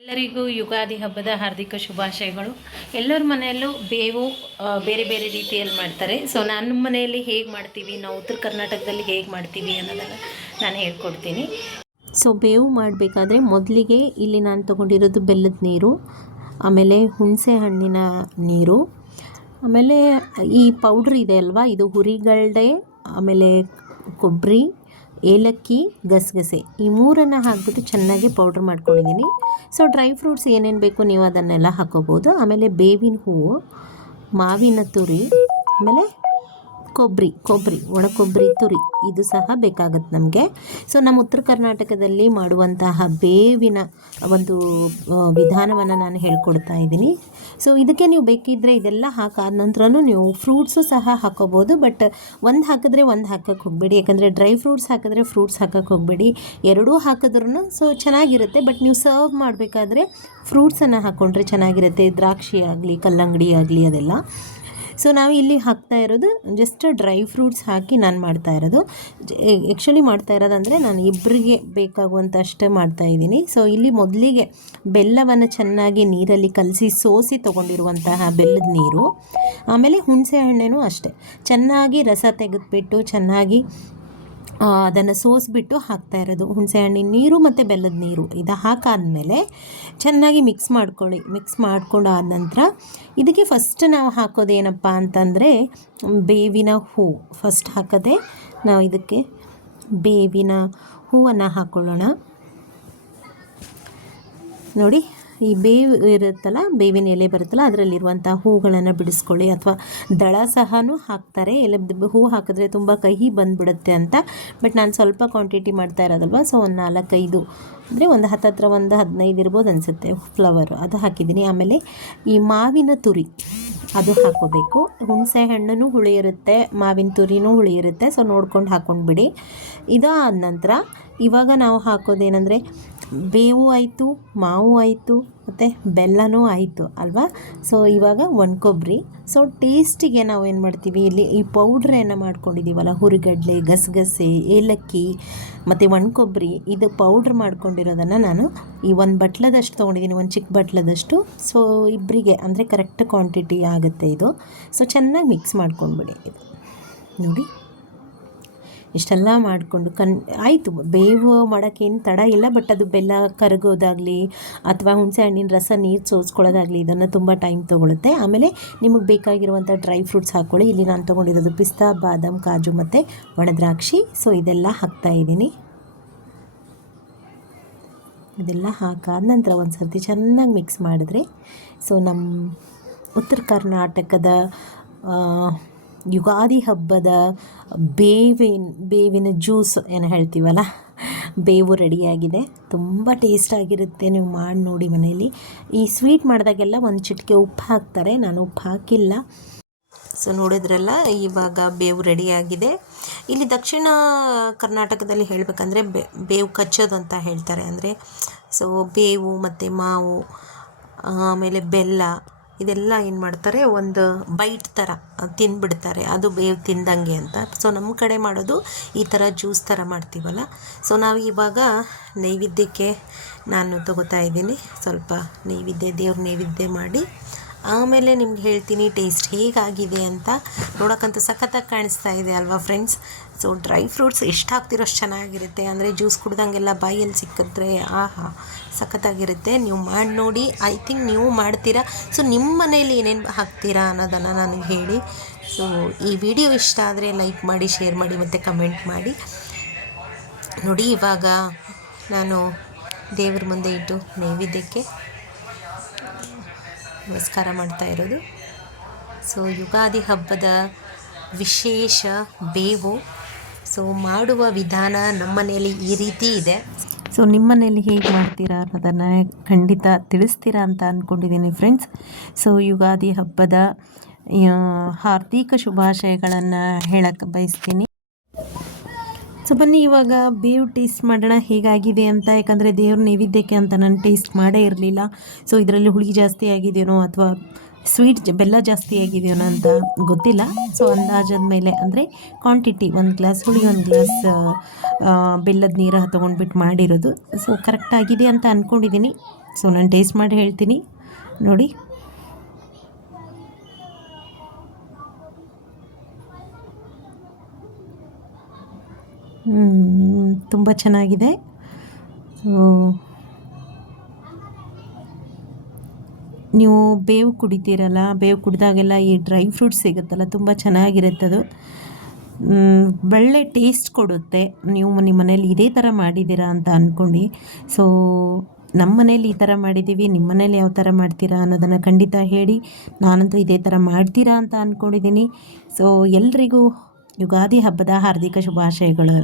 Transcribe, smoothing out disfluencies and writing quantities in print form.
ಎಲ್ಲರಿಗೂ ಯುಗಾದಿ ಹಬ್ಬದ ಹಾರ್ದಿಕ ಶುಭಾಶಯಗಳು. ಎಲ್ಲರ ಮನೆಯಲ್ಲೂ ಬೇವು ಬೇರೆ ಬೇರೆ ರೀತಿಯಲ್ಲಿ ಮಾಡ್ತಾರೆ. ಸೊ ನನ್ನ ಮನೆಯಲ್ಲಿ ಹೇಗೆ ಮಾಡ್ತೀವಿ, ನಾವು ಉತ್ತರ ಕರ್ನಾಟಕದಲ್ಲಿ ಹೇಗೆ ಮಾಡ್ತೀವಿ ಅನ್ನೋದನ್ನು ನಾನು ಹೇಳ್ಕೊಡ್ತೀನಿ. ಸೊ ಬೇವು ಮಾಡಬೇಕಾದ್ರೆ ಮೊದಲಿಗೆ ಇಲ್ಲಿ ನಾನು ತೊಗೊಂಡಿರೋದು ಬೆಲ್ಲದ ನೀರು, ಆಮೇಲೆ ಹುಣಸೆ ಹಣ್ಣಿನ ನೀರು, ಆಮೇಲೆ ಈ ಪೌಡ್ರ್ ಇದೆ ಅಲ್ವಾ, ಇದು ಹುರಿಗಲ್ಡೆ, ಆಮೇಲೆ ಕೊಬ್ಬರಿ, ಏಲಕ್ಕಿ, ಗಸಗಸೆ ಈ ಮೂರನ್ನು ಹಾಕ್ಬಿಟ್ಟು ಚೆನ್ನಾಗಿ ಪೌಡ್ರ್ ಮಾಡ್ಕೊಂಡಿದ್ದೀನಿ. ಸೊ ಡ್ರೈ ಫ್ರೂಟ್ಸ್ ಏನೇನು ಬೇಕು ನೀವು ಅದನ್ನೆಲ್ಲ ಹಾಕ್ಕೋಬೋದು. ಆಮೇಲೆ ಬೇವಿನ ಹೂವು, ಮಾವಿನ ತುರಿ, ಆಮೇಲೆ ಕೊಬ್ಬರಿ ಒಣ ಕೊಬ್ಬರಿ ತುರಿ ಇದು ಸಹ ಬೇಕಾಗುತ್ತೆ ನಮಗೆ. ಸೊ ನಮ್ಮ ಉತ್ತರ ಕರ್ನಾಟಕದಲ್ಲಿ ಮಾಡುವಂತಹ ಬೇವಿನ ಒಂದು ವಿಧಾನವನ್ನು ನಾನು ಹೇಳ್ಕೊಡ್ತಾ ಇದ್ದೀನಿ. ಸೊ ಇದಕ್ಕೆ ನೀವು ಬೇಕಿದ್ದರೆ ಇದೆಲ್ಲ ಹಾಕಾದ ನಂತರನೂ ನೀವು ಫ್ರೂಟ್ಸು ಸಹ ಹಾಕೋಬೋದು. ಬಟ್ ಒಂದು ಹಾಕಿದ್ರೆ ಒಂದು ಹಾಕೋಕ್ಕೆ ಹೋಗಬೇಡಿ, ಯಾಕಂದರೆ ಡ್ರೈ ಫ್ರೂಟ್ಸ್ ಹಾಕಿದ್ರೆ ಫ್ರೂಟ್ಸ್ ಹಾಕೋಕ್ಕೆ ಹೋಗಬೇಡಿ. ಎರಡೂ ಹಾಕಿದ್ರೂ ಸೊ ಚೆನ್ನಾಗಿರುತ್ತೆ. ಬಟ್ ನೀವು ಸರ್ವ್ ಮಾಡಬೇಕಾದ್ರೆ ಫ್ರೂಟ್ಸನ್ನು ಹಾಕ್ಕೊಂಡ್ರೆ ಚೆನ್ನಾಗಿರುತ್ತೆ, ದ್ರಾಕ್ಷಿ ಆಗಲಿ ಕಲ್ಲಂಗಡಿ ಆಗಲಿ ಅದೆಲ್ಲ. ಸೊ ನಾವು ಇಲ್ಲಿ ಹಾಕ್ತಾ ಇರೋದು ಜಸ್ಟ್ ಡ್ರೈ ಫ್ರೂಟ್ಸ್ ಹಾಕಿ ನಾನು ಮಾಡ್ತಾ ಇರೋದು. ಆ್ಯಕ್ಚುಲಿ ಮಾಡ್ತಾ ಇರೋದಂದರೆ ನಾನು ಇಬ್ಬರಿಗೆ ಬೇಕಾಗುವಂಥ ಅಷ್ಟೇ ಮಾಡ್ತಾಯಿದ್ದೀನಿ. ಸೊ ಇಲ್ಲಿ ಮೊದಲಿಗೆ ಬೆಲ್ಲವನ್ನು ಚೆನ್ನಾಗಿ ನೀರಲ್ಲಿ ಕಲಸಿ ಸೋಸಿ ತೊಗೊಂಡಿರುವಂತಹ ಬೆಲ್ಲದ ನೀರು, ಆಮೇಲೆ ಹುಣಸೆ ಹಣ್ಣೇನೂ ಅಷ್ಟೇ ಚೆನ್ನಾಗಿ ರಸ ತೆಗೆದುಬಿಟ್ಟು ಚೆನ್ನಾಗಿ ಅದನ್ನು ಸೋಸಿಬಿಟ್ಟು ಹಾಕ್ತಾ ಇರೋದು. ಹುಣಸೆ ಹಣ್ಣಿನ ನೀರು ಮತ್ತು ಬೆಲ್ಲದ ನೀರು ಇದು ಹಾಕಾದ್ಮೇಲೆ ಚೆನ್ನಾಗಿ ಮಿಕ್ಸ್ ಮಾಡ್ಕೊಂಡು ಆದ ನಂತರ ಇದಕ್ಕೆ ಫಸ್ಟ್ ನಾವು ಹಾಕೋದೇನಪ್ಪ ಅಂತಂದರೆ ಬೇವಿನ ಹೂವು ಫಸ್ಟ್ ಹಾಕೋದೆ. ನಾವು ಇದಕ್ಕೆ ಬೇವಿನ ಹೂವನ್ನು ಹಾಕ್ಕೊಳ್ಳೋಣ. ನೋಡಿ, ಈ ಬೇವು ಇರುತ್ತಲ್ಲ, ಬೇವಿನ ಎಲೆ ಬರುತ್ತಲ್ಲ, ಅದರಲ್ಲಿರುವಂಥ ಹೂಗಳನ್ನು ಬಿಡಿಸ್ಕೊಳ್ಳಿ. ಅಥವಾ ದಳ ಸಹ ಹಾಕ್ತಾರೆ, ಹೂ ಹಾಕಿದ್ರೆ ತುಂಬ ಕಹಿ ಬಂದುಬಿಡುತ್ತೆ ಅಂತ. ಬಟ್ ನಾನು ಸ್ವಲ್ಪ ಕ್ವಾಂಟಿಟಿ ಮಾಡ್ತಾ ಇರೋದಲ್ವ, ಸೊ ಒಂದು 4-5 ಅಂದರೆ ಒಂದು ಹತ್ತತ್ರ ಒಂದು 15 ಇರ್ಬೋದು ಅನಿಸುತ್ತೆ ಫ್ಲವರು, ಅದು ಹಾಕಿದ್ದೀನಿ. ಆಮೇಲೆ ಈ ಮಾವಿನ ತುರಿ ಅದು ಹಾಕ್ಕೋಬೇಕು. ಹುಣಸೆ ಹಣ್ಣು ಹುಳಿ ಇರುತ್ತೆ, ಮಾವಿನ ತುರಿನೂ ಹುಳಿ ಇರುತ್ತೆ, ಸೊ ನೋಡ್ಕೊಂಡು ಹಾಕ್ಕೊಂಡ್ಬಿಡಿ. ಇದಾದ ನಂತರ ಇವಾಗ ನಾವು ಹಾಕೋದೇನೆಂದರೆ ಬೇವು ಆಯಿತು, ಮಾವು ಆಯಿತು, ಮತ್ತು ಬೆಲ್ಲನೂ ಆಯಿತು ಅಲ್ವಾ. ಸೊ ಇವಾಗ ಒಣ ಕೊಬ್ಬರಿ. ಸೊ ಟೇಸ್ಟಿಗೆ ನಾವು ಏನು ಮಾಡ್ತೀವಿ, ಇಲ್ಲಿ ಈ ಪೌಡ್ರೇನು ಮಾಡ್ಕೊಂಡಿದ್ದೀವಲ್ಲ, ಹುರಿಗಡಲೆ, ಗಸಗಸೆ, ಏಲಕ್ಕಿ ಮತ್ತು ಒಣ ಕೊಬ್ಬರಿ, ಇದು ಪೌಡ್ರ್ ಮಾಡ್ಕೊಂಡಿರೋದನ್ನು ನಾನು ಈ ಒಂದು ಬಟ್ಲದಷ್ಟು ತೊಗೊಂಡಿದ್ದೀನಿ, ಒಂದು ಚಿಕ್ಕ ಬಟ್ಲದಷ್ಟು. ಸೊ ಇಬ್ಬರಿಗೆ ಅಂದರೆ ಕರೆಕ್ಟ್ ಕ್ವಾಂಟಿಟಿ ಆಗುತ್ತೆ ಇದು. ಸೊ ಚೆನ್ನಾಗಿ ಮಿಕ್ಸ್ ಮಾಡ್ಕೊಂಡ್ಬಿಡಿ. ಇದು ನೋಡಿ, ಇಷ್ಟೆಲ್ಲ ಮಾಡಿಕೊಂಡು ಆಯಿತು. ಬೇವು ಮಾಡೋಕ್ಕೇನು ತಡ ಇಲ್ಲ, ಬಟ್ ಅದು ಬೆಲ್ಲ ಕರಗೋದಾಗಲಿ ಅಥವಾ ಹುಣಸೆ ಹಣ್ಣಿನ ರಸ ನೀರು ಸೋಸ್ಕೊಳ್ಳೋದಾಗಲಿ ಇದನ್ನು ತುಂಬ ಟೈಮ್ ತೊಗೊಳುತ್ತೆ. ಆಮೇಲೆ ನಿಮಗೆ ಬೇಕಾಗಿರುವಂಥ ಡ್ರೈ ಫ್ರೂಟ್ಸ್ ಹಾಕ್ಕೊಳ್ಳಿ. ಇಲ್ಲಿ ನಾನು ತೊಗೊಂಡಿರೋದು ಪಿಸ್ತಾ, ಬಾದಾಮ್, ಕಾಜು ಮತ್ತು ಒಣದ್ರಾಕ್ಷಿ. ಸೊ ಇದೆಲ್ಲ ಹಾಕ್ತಾಯಿದ್ದೀನಿ. ಇದೆಲ್ಲ ಹಾಕಾದ ನಂತರ ಒಂದು ಸರ್ತಿ ಚೆನ್ನಾಗಿ ಮಿಕ್ಸ್ ಮಾಡಿದ್ರೆ ಸೊ ನಮ್ಮ ಉತ್ತರ ಕರ್ನಾಟಕದ ಯುಗಾದಿ ಹಬ್ಬದ ಬೇವಿನ ಜ್ಯೂಸ್ ಏನು ಹೇಳ್ತೀವಲ್ಲ, ಬೇವು ರೆಡಿಯಾಗಿದೆ. ತುಂಬ ಟೇಸ್ಟಾಗಿರುತ್ತೆ, ನೀವು ಮಾಡಿ ನೋಡಿ ಮನೆಯಲ್ಲಿ. ಈ ಸ್ವೀಟ್ ಮಾಡಿದಾಗೆಲ್ಲ ಒಂದು ಚಿಟಿಕೆ ಉಪ್ಪು ಹಾಕ್ತಾರೆ, ನಾನು ಉಪ್ಪು ಹಾಕಿಲ್ಲ. ಸೊ ನೋಡಿದ್ರಲ್ಲ, ಇವಾಗ ಬೇವು ರೆಡಿಯಾಗಿದೆ. ಇಲ್ಲಿ ದಕ್ಷಿಣ ಕರ್ನಾಟಕದಲ್ಲಿ ಹೇಳಬೇಕಂದ್ರೆ ಬೇವು ಕಚ್ಚೋದು ಅಂತ ಹೇಳ್ತಾರೆ. ಅಂದರೆ ಸೊ ಬೇವು ಮತ್ತು ಮಾವು ಆಮೇಲೆ ಬೆಲ್ಲ ಇದೆಲ್ಲ ಏನು ಮಾಡ್ತಾರೆ, ಒಂದು ಬೈಟ್ ಥರ ತಿಂದುಬಿಡ್ತಾರೆ, ಅದು ಬೇವು ತಿಂದಂಗೆ ಅಂತ. ಸೊ ನಮ್ಮ ಕಡೆ ಮಾಡೋದು ಈ ಥರ ಜ್ಯೂಸ್ ಥರ ಮಾಡ್ತೀವಲ್ಲ. ಸೊ ನಾವು ಇವಾಗ ನೈವೇದ್ಯಕ್ಕೆ ನಾನು ತೊಗೋತಾ ಇದ್ದೀನಿ. ಸ್ವಲ್ಪ ದೇವ್ರ ನೈವೇದ್ಯ ಮಾಡಿ ಆಮೇಲೆ ನಿಮ್ಗೆ ಹೇಳ್ತೀನಿ ಟೇಸ್ಟ್ ಹೇಗಾಗಿದೆ ಅಂತ. ನೋಡೋಕ್ಕಂತೂ ಸಖತ್ತಾಗಿ ಕಾಣಿಸ್ತಾ ಇದೆ ಅಲ್ವಾ ಫ್ರೆಂಡ್ಸ್. ಸೊ ಡ್ರೈ ಫ್ರೂಟ್ಸ್ ಎಷ್ಟು ಹಾಕ್ತಿರೋ ಅಷ್ಟು ಚೆನ್ನಾಗಿರುತ್ತೆ. ಅಂದರೆ ಜ್ಯೂಸ್ ಕುಡ್ದಂಗೆಲ್ಲ ಬಾಯಲ್ಲಿ ಸಿಕ್ಕಿದ್ರೆ ಆಹಾ ಸಖತ್ತಾಗಿರುತ್ತೆ. ನೀವು ಮಾಡಿ ನೋಡಿ, ಐ ಥಿಂಕ್ ನೀವು ಮಾಡ್ತೀರಾ. ಸೊ ನಿಮ್ಮ ಮನೇಲಿ ಏನೇನು ಹಾಕ್ತೀರಾ ಅನ್ನೋದನ್ನು ನನಗೆ ಹೇಳಿ. ಸೊ ಈ ವಿಡಿಯೋ ಇಷ್ಟ ಆದರೆ ಲೈಕ್ ಮಾಡಿ, ಶೇರ್ ಮಾಡಿ ಮತ್ತು ಕಮೆಂಟ್ ಮಾಡಿ. ನೋಡಿ, ಇವಾಗ ನಾನು ದೇವ್ರ ಮುಂದೆ ಇಟ್ಟು ನೈವೇದ್ಯಕ್ಕೆ ನಮಸ್ಕಾರ ಮಾಡ್ತಾ ಇರೋದು. ಸೊ ಯುಗಾದಿ ಹಬ್ಬದ ವಿಶೇಷ ಬೇವು. ಸೊ ಮಾಡುವ ವಿಧಾನ ನಮ್ಮ ಮನೆಯಲ್ಲಿ ಈ ರೀತಿ ಇದೆ. ಸೊ ನಿಮ್ಮ ಮನೆಯಲ್ಲಿ ಹೇಗೆ ಮಾಡ್ತೀರಾ ಅನ್ನೋದನ್ನು ಖಂಡಿತ ತಿಳಿಸ್ತೀರಾ ಅಂತ ಅಂದ್ಕೊಂಡಿದ್ದೀನಿ ಫ್ರೆಂಡ್ಸ್. ಸೊ ಯುಗಾದಿ ಹಬ್ಬದ ಹಾರ್ದಿಕ ಶುಭಾಶಯಗಳನ್ನು ಹೇಳಕ್ಕೆ ಬಯಸ್ತೀನಿ. ಸೊ ಬನ್ನಿ ಇವಾಗ ಬೇವು ಟೇಸ್ಟ್ ಮಾಡೋಣ ಹೇಗಾಗಿದೆ ಅಂತ. ಯಾಕಂದರೆ ದೇವ್ರ ನೈವೇದ್ಯಕ್ಕೆ ಅಂತ ನಾನು ಟೇಸ್ಟ್ ಮಾಡೇ ಇರಲಿಲ್ಲ. ಸೊ ಇದರಲ್ಲಿ ಹುಳಿ ಜಾಸ್ತಿ ಆಗಿದೆಯೋ ಅಥವಾ ಬೆಲ್ಲ ಜಾಸ್ತಿ ಆಗಿದೆಯೋ ಅಂತ ಗೊತ್ತಿಲ್ಲ. ಸೊ ಅಂದಾಜದ ಮೇಲೆ ಅಂದರೆ ಕ್ವಾಂಟಿಟಿ, ಒಂದು ಗ್ಲಾಸ್ ಹುಳಿ, ಒಂದು ಗ್ಲಾಸ್ ಬೆಲ್ಲದ ನೀರು ತೊಗೊಂಡ್ಬಿಟ್ಟು ಮಾಡಿರೋದು. ಸೊ ಕರೆಕ್ಟಾಗಿದೆ ಅಂತ ಅಂದ್ಕೊಂಡಿದ್ದೀನಿ. ಸೊ ನಾನು ಟೇಸ್ಟ್ ಮಾಡಿ ಹೇಳ್ತೀನಿ ನೋಡಿ. ತುಂಬ ಚೆನ್ನಾಗಿದೆ. ಸೊ ನೀವು ಬೇವು ಕುಡಿತೀರಲ್ಲ, ಬೇವು ಕುಡಿದಾಗೆಲ್ಲ ಈ ಡ್ರೈ ಫ್ರೂಟ್ಸ್ ಸಿಗುತ್ತಲ್ಲ, ತುಂಬ ಚೆನ್ನಾಗಿರುತ್ತೆ ಅದು. ಒಳ್ಳೆ ಟೇಸ್ಟ್ ಕೊಡುತ್ತೆ. ನೀವು ನಿಮ್ಮ ಮನೇಲಿ ಇದೇ ಥರ ಮಾಡಿದ್ದೀರಾ ಅಂತ ಅಂದ್ಕೊಂಡು. ಸೊ ನಮ್ಮ ಮನೇಲಿ ಈ ಥರ ಮಾಡಿದ್ದೀವಿ, ನಿಮ್ಮ ಮನೇಲಿ ಯಾವ ಥರ ಮಾಡ್ತೀರಾ ಅನ್ನೋದನ್ನು ಖಂಡಿತ ಹೇಳಿ. ನಾನಂತೂ ಇದೇ ಥರ ಮಾಡ್ತೀರಾ ಅಂತ ಅಂದ್ಕೊಂಡಿದ್ದೀನಿ. ಸೊ ಎಲ್ರಿಗೂ ಯುಗಾದಿ ಹಬ್ಬದ ಹಾರ್ದಿಕ ಶುಭಾಶಯಗಳು.